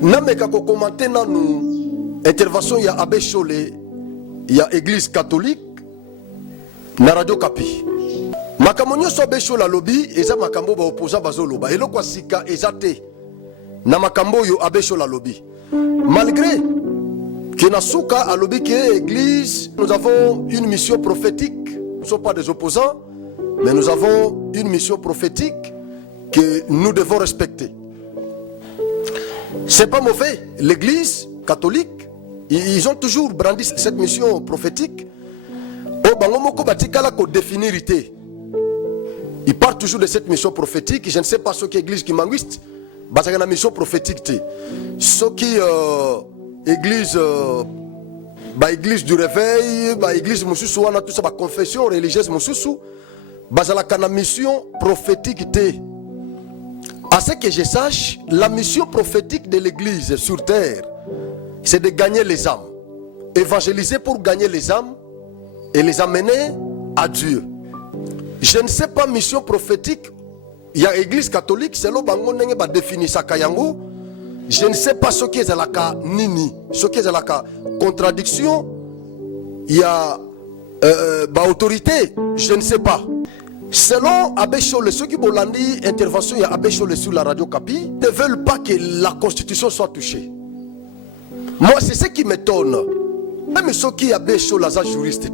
Nameka ko commenter na nous intervention ya Abbé Cholé ya église catholique na radio Kapi. Makambo nyonso Abbé Cholé lobby eza makambo ba opposant bazoloba eloko sika ezate na makambo yo Abbé Cholé lobby. Malgré que Nasuka a lobby que église, nous avons une mission prophétique. Nous ne sommes pas des opposants, mais nous avons une mission prophétique que nous devons respecter. C'est pas mauvais. L'église catholique, ils ont toujours brandi cette mission prophétique. Ils parlent toujours de cette mission prophétique. Je ne sais pas ce qu'est l'église qui m'anguiste. C'est une mission prophétique. Ce qui église, église du réveil, église Moussousou, on a tout ça, confession religieuse Moussousou, la mission prophétique. À ce que je sache, la mission prophétique de l'église sur terre, c'est de gagner les âmes. Évangéliser pour gagner les âmes et les amener à Dieu. Je ne sais pas, mission prophétique, il y a l'église catholique, c'est là que définir ça. Je ne sais pas ce qui est la nini, ce qui est la contradiction, il y a autorité, je ne sais pas. Selon Abbé Cholé, ceux qui ont dit intervention il y a Abbé Cholé sur la radio Kapi ne veulent pas que la constitution soit touchée. Moi, c'est ce qui m'étonne. Même ceux qui Abbé Cholé a juriste,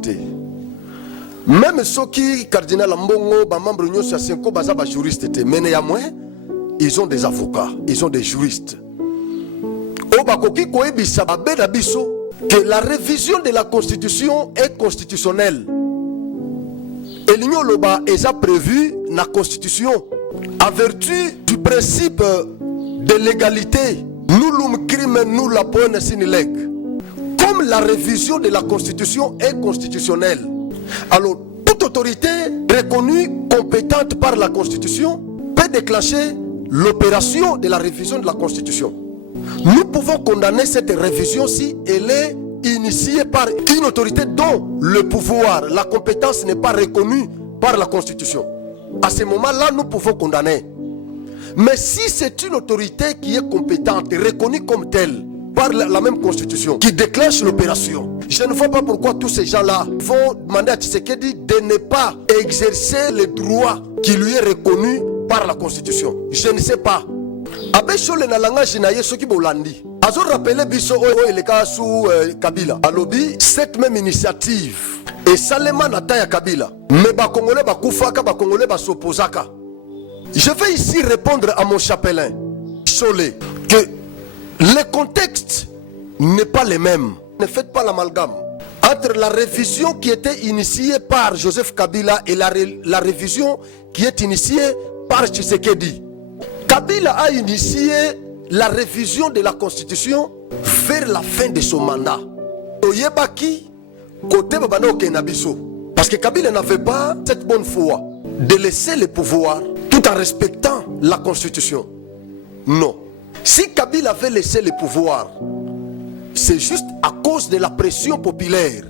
même ceux qui cardinal Mbongo, membre de l'Union Senko, baza juriste, mais néanmoins, ils ont des avocats, ils ont des juristes. Que la révision de la constitution est constitutionnelle. Et l'Union Loba est prévu dans la constitution en vertu du principe de l'égalité. Nous l'homme crime, nous la pointe sinilek. Comme la révision de la constitution est constitutionnelle, alors toute autorité reconnue compétente par la constitution peut déclencher l'opération de la révision de la constitution. Nous pouvons condamner cette révision si elle est initiée par une autorité dont le pouvoir, la compétence n'est pas reconnue par la Constitution. À ce moment-là, nous pouvons condamner. Mais si c'est une autorité qui est compétente, reconnue comme telle par la même Constitution, qui déclenche l'opération, je ne vois pas pourquoi tous ces gens-là vont demander à Tshisekedi de ne pas exercer les droits qui lui est reconnu par la Constitution. Je ne sais pas. Abbé Cholé na langage na yeso ki bolandi. Azo rappelé biso oyo le cas sous Kabila. Alobi cette même initiative et Salema na ta ya Kabila. Mais ba Congolais ba kufaka ba Congolais ba s'opposaka. Je vais ici répondre à mon chapelain Cholé que le contexte n'est pas le même. Ne faites pas l'amalgame entre la révision qui était initiée par Joseph Kabila et la révision qui est initiée par Tshisekedi. Kabila a initié la révision de la constitution vers la fin de son mandat. Parce que Kabila n'avait pas cette bonne foi de laisser le pouvoir tout en respectant la constitution. Non. Si Kabila avait laissé le pouvoir, c'est juste à cause de la pression populaire.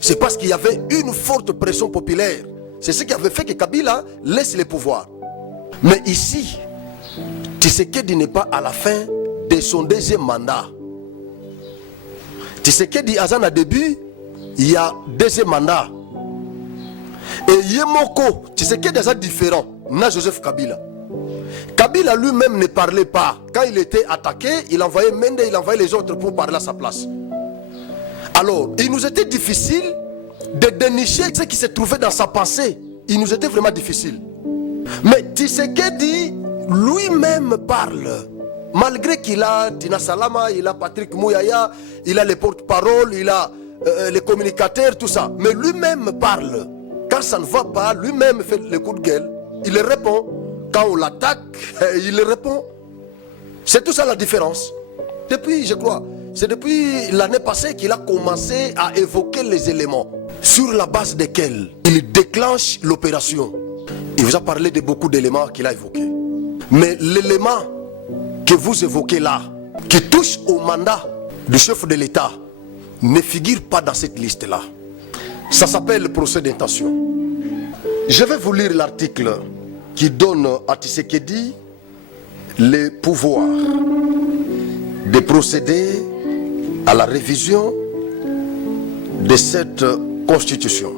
C'est parce qu'il y avait une forte pression populaire. C'est ce qui avait fait que Kabila laisse le pouvoir. Mais ici, Tshisekedi n'est pas à la fin de son deuxième mandat. Tshisekedi à un début, il y a deuxième mandat. Et Yemoko, Tshisekedi est différent. Na Joseph Kabila. Kabila lui-même ne parlait pas. Quand il était attaqué, il envoyait Mende, il envoyait les autres pour parler à sa place. Alors, il nous était difficile de dénicher ce qui se trouvait dans sa pensée. Il nous était vraiment difficile. Mais Tshisekedi lui-même parle. Malgré qu'il a Tina Salama, il a Patrick Mouyaya, il a les porte-paroles, il a les communicateurs, tout ça. Mais lui-même parle. Quand ça ne va pas, lui-même fait le coup de gueule. Il répond. Quand on l'attaque, il répond. C'est tout ça la différence. Depuis, je crois, c'est depuis l'année passée qu'il a commencé à évoquer les éléments sur la base desquels il déclenche l'opération. Il vous a parlé de beaucoup d'éléments qu'il a évoqués. Mais l'élément que vous évoquez là, qui touche au mandat du chef de l'État, ne figure pas dans cette liste-là. Ça s'appelle le procès d'intention. Je vais vous lire l'article qui donne à Tshisekedi les pouvoirs. procéder à la révision de cette constitution.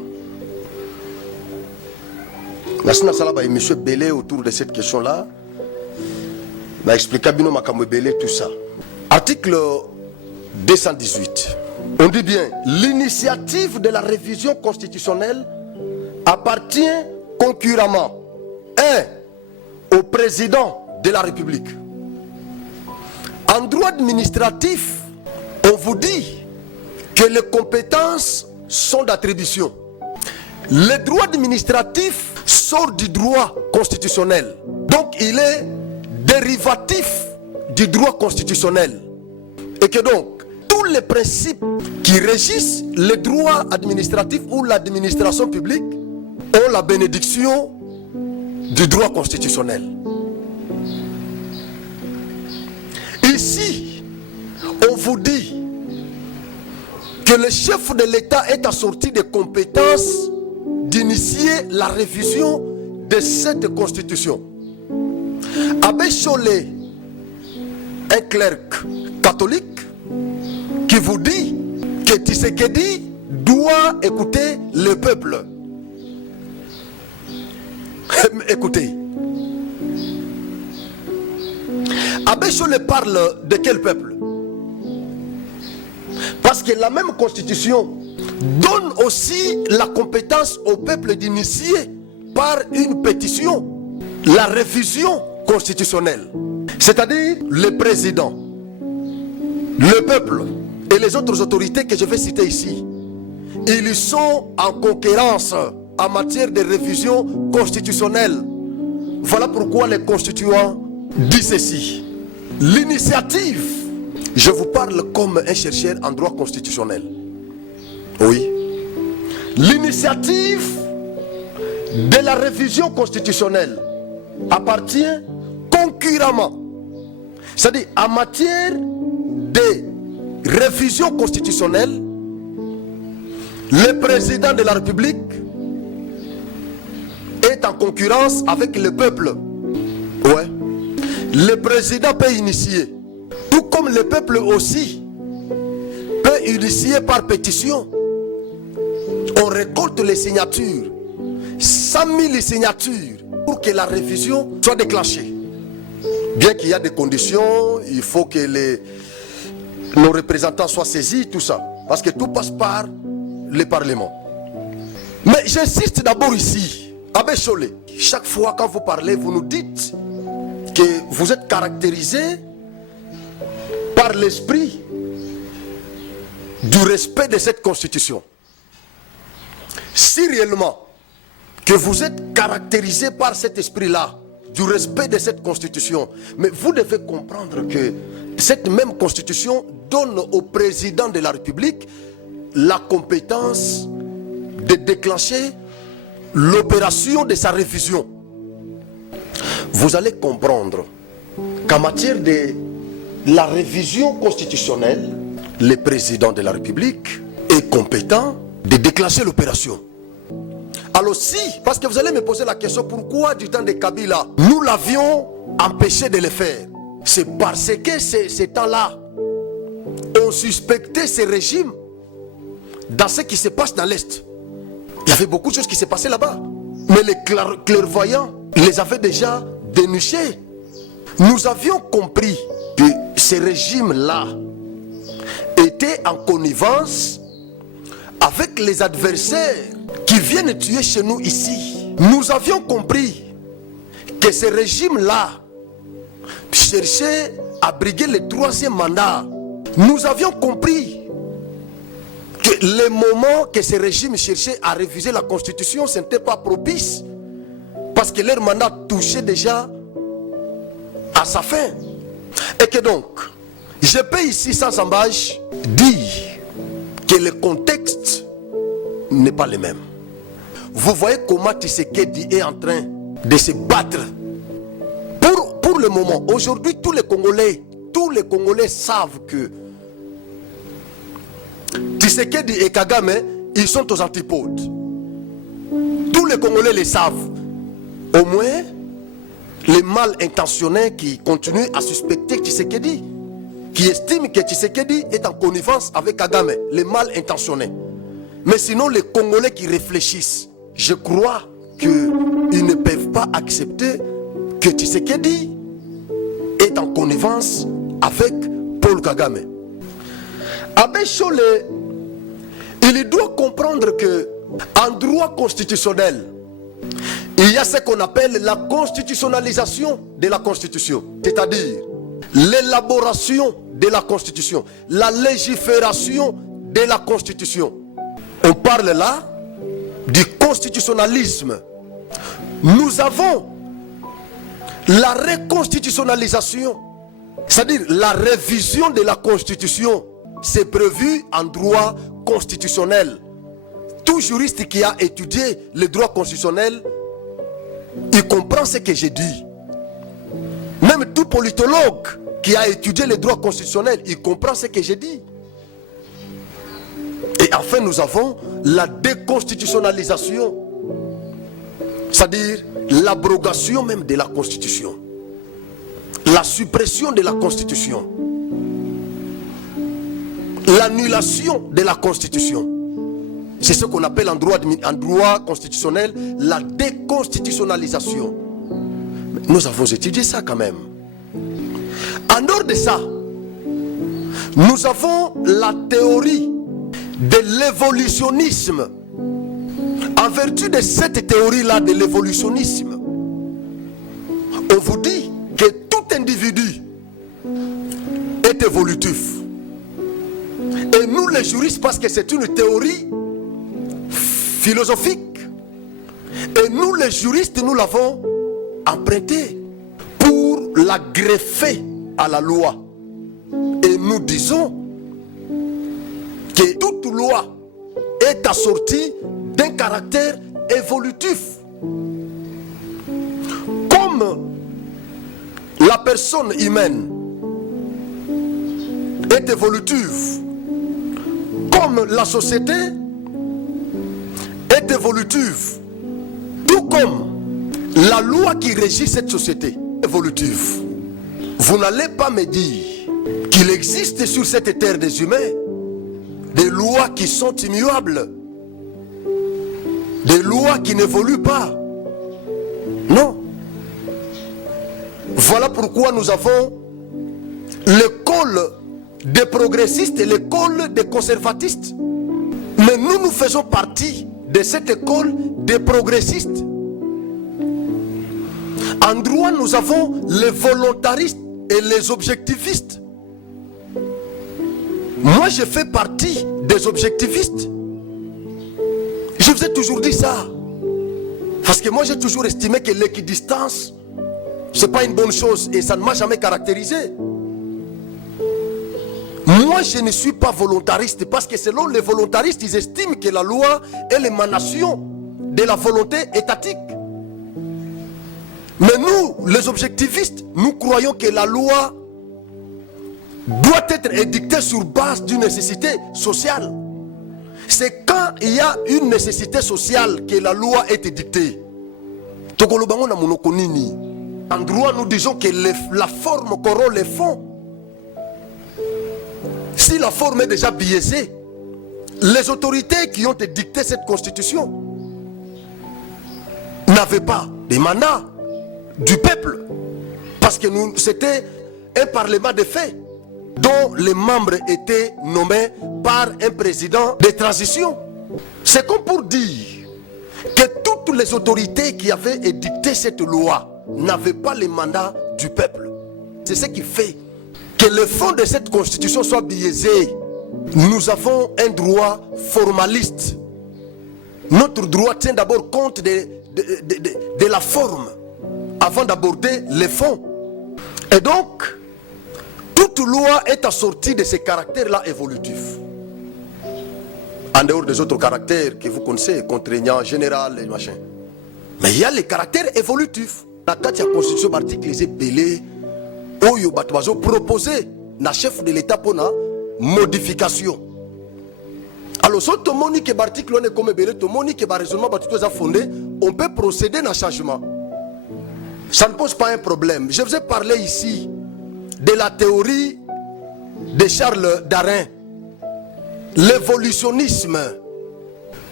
La Sina Salaba et M. Belé autour de cette question-là m'a expliqué Bino Makamwe Belé tout ça. Article 218. On dit bien, l'initiative de la révision constitutionnelle appartient concurremment 1. Au président de la République. En droit administratif, on vous dit que les compétences sont d'attribution. Le droit administratif sort du droit constitutionnel. Donc il est dérivatif du droit constitutionnel. Et que donc, tous les principes qui régissent le droit administratif ou l'administration publique ont la bénédiction du droit constitutionnel. Ici, on vous dit que le chef de l'État est assorti de compétences d'initier la révision de cette constitution. Abbé Cholé, un clerc catholique, qui vous dit que Tshisekedi doit écouter le peuple. Écoutez. Abbé Cholé parle de quel peuple? Parce que la même constitution donne aussi la compétence au peuple d'initier par une pétition la révision constitutionnelle. C'est-à-dire le président, le peuple et les autres autorités que je vais citer ici. Ils sont en concurrence en matière de révision constitutionnelle. Voilà pourquoi les constituants disent ceci. L'initiative, je vous parle comme un chercheur en droit constitutionnel. Oui. L'initiative de la révision constitutionnelle appartient concurremment. C'est-à-dire en matière de révision constitutionnelle, le président de la République est en concurrence avec le peuple. Ouais. Le président peut initier, tout comme le peuple aussi peut initier par pétition. On récolte les signatures, 100 000 signatures pour que la révision soit déclenchée. Bien qu'il y a des conditions, il faut que nos représentants soient saisis, tout ça, parce que tout passe par le Parlement. Mais j'insiste d'abord ici, Abbé Cholé, chaque fois quand vous parlez, vous nous dites que vous êtes caractérisé par l'esprit du respect de cette constitution. Si réellement que vous êtes caractérisé par cet esprit-là, du respect de cette constitution, mais vous devez comprendre que cette même constitution donne au président de la République la compétence de déclencher l'opération de sa révision. Vous allez comprendre qu'en matière de la révision constitutionnelle, le président de la République est compétent de déclencher l'opération. Alors si, parce que vous allez me poser la question, pourquoi du temps de Kabila, nous l'avions empêché de le faire? C'est parce que ces temps-là, on suspectait ces régimes dans ce qui se passe dans l'Est. Il y avait beaucoup de choses qui se passaient là-bas. Mais les clairvoyants les avaient déjà dénichés. Nous avions compris que ces régimes-là étaient en connivence avec les adversaires qui viennent tuer chez nous ici. Nous avions compris que ces régimes-là cherchaient à briguer le 3e mandat. Nous avions compris que le moment que ces régimes cherchaient à réviser la constitution, ce n'était pas propice, parce que leur mandat touchait déjà à sa fin. Et que donc, je peux ici sans embâche dire que le contexte n'est pas le même. Vous voyez comment Tshisekedi est en train de se battre. Pour le moment, aujourd'hui, tous les Congolais savent que Tshisekedi et Kagame, ils sont aux antipodes. Tous les Congolais le savent. Au moins, les mal intentionnés qui continuent à suspecter Tshisekedi, qui estiment que Tshisekedi est en connivence avec Kagame, les mal intentionnés. Mais sinon, les Congolais qui réfléchissent, je crois qu'ils ne peuvent pas accepter que Tshisekedi est en connivence avec Paul Kagame. Abbé Chole, il doit comprendre que en droit constitutionnel, il y a ce qu'on appelle la constitutionnalisation de la Constitution, c'est-à-dire l'élaboration de la Constitution, la légifération de la Constitution. On parle là du constitutionnalisme. Nous avons la reconstitutionnalisation, c'est-à-dire la révision de la Constitution. C'est prévu en droit constitutionnel. Tout juriste qui a étudié le droit constitutionnel, il comprend ce que j'ai dit. Même tout politologue qui a étudié le droit constitutionnel, il comprend ce que j'ai dit. Et enfin, nous avons la déconstitutionnalisation, c'est-à-dire l'abrogation même de la Constitution, la suppression de la Constitution, l'annulation de la Constitution. C'est ce qu'on appelle en droit constitutionnel la déconstitutionnalisation. Nous avons étudié ça quand même. En dehors de ça, nous avons la théorie de l'évolutionnisme. En vertu de cette théorie-là de l'évolutionnisme, on vous dit que tout individu est évolutif. Et nous les juristes, parce que c'est une théorie philosophique, et nous les juristes, nous l'avons emprunté pour la greffer à la loi. Et nous disons que toute loi est assortie d'un caractère évolutif. Comme la personne humaine est évolutive, comme la société est évolutive, tout comme la loi qui régit cette société est évolutive. Vous n'allez pas me dire qu'il existe sur cette terre des humains des lois qui sont immuables, des lois qui n'évoluent pas. Non. Voilà pourquoi nous avons l'école des progressistes et l'école des conservatistes. Mais nous faisons partie de cette école des progressistes. En droit, nous avons les volontaristes et les objectivistes. Moi, je fais partie des objectivistes. Je vous ai toujours dit ça. Parce que moi, j'ai toujours estimé que l'équidistance, ce n'est pas une bonne chose et ça ne m'a jamais caractérisé. Moi, je ne suis pas volontariste parce que selon les volontaristes, ils estiment que la loi est l'émanation de la volonté étatique. Mais nous, les objectivistes, nous croyons que la loi doit être édictée sur base d'une nécessité sociale. C'est quand il y a une nécessité sociale que la loi est édictée. En droit, nous disons que la forme corrompt le fond. Si la forme est déjà biaisée, les autorités qui ont édicté cette constitution n'avaient pas des mandats du peuple. Parce que c'était un parlement de fait dont les membres étaient nommés par un président de transition. C'est comme pour dire que toutes les autorités qui avaient édicté cette loi n'avaient pas les mandats du peuple. C'est ce qui fait que le fond de cette constitution soit biaisé. Nous avons un droit formaliste. Notre droit tient d'abord compte de la forme avant d'aborder les fonds. Et donc, toute loi est assortie de ces caractères-là évolutifs. En dehors des autres caractères que vous connaissez, contraignant, général et machin. Mais il y a les caractères évolutifs. La constitution article les belé oyo batwazo proposé na chef de l'État pour la modification. Alors, si tu moni que l'article est comme belé, tu moni que le raisonnement est fondé, on peut procéder à un changement. Ça ne pose pas un problème. Je vous ai parlé ici de la théorie de Charles Darwin, l'évolutionnisme.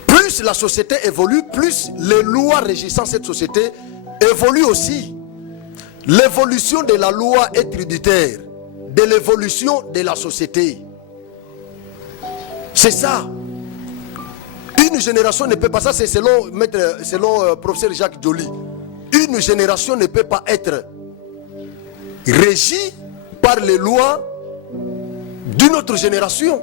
Plus la société évolue, plus les lois régissant cette société évoluent aussi. L'évolution de la loi est tributaire de l'évolution de la société. C'est ça. Une génération ne peut pas, ça c'est selon professeur Jacques Joly, une génération ne peut pas être régie par les lois d'une autre génération.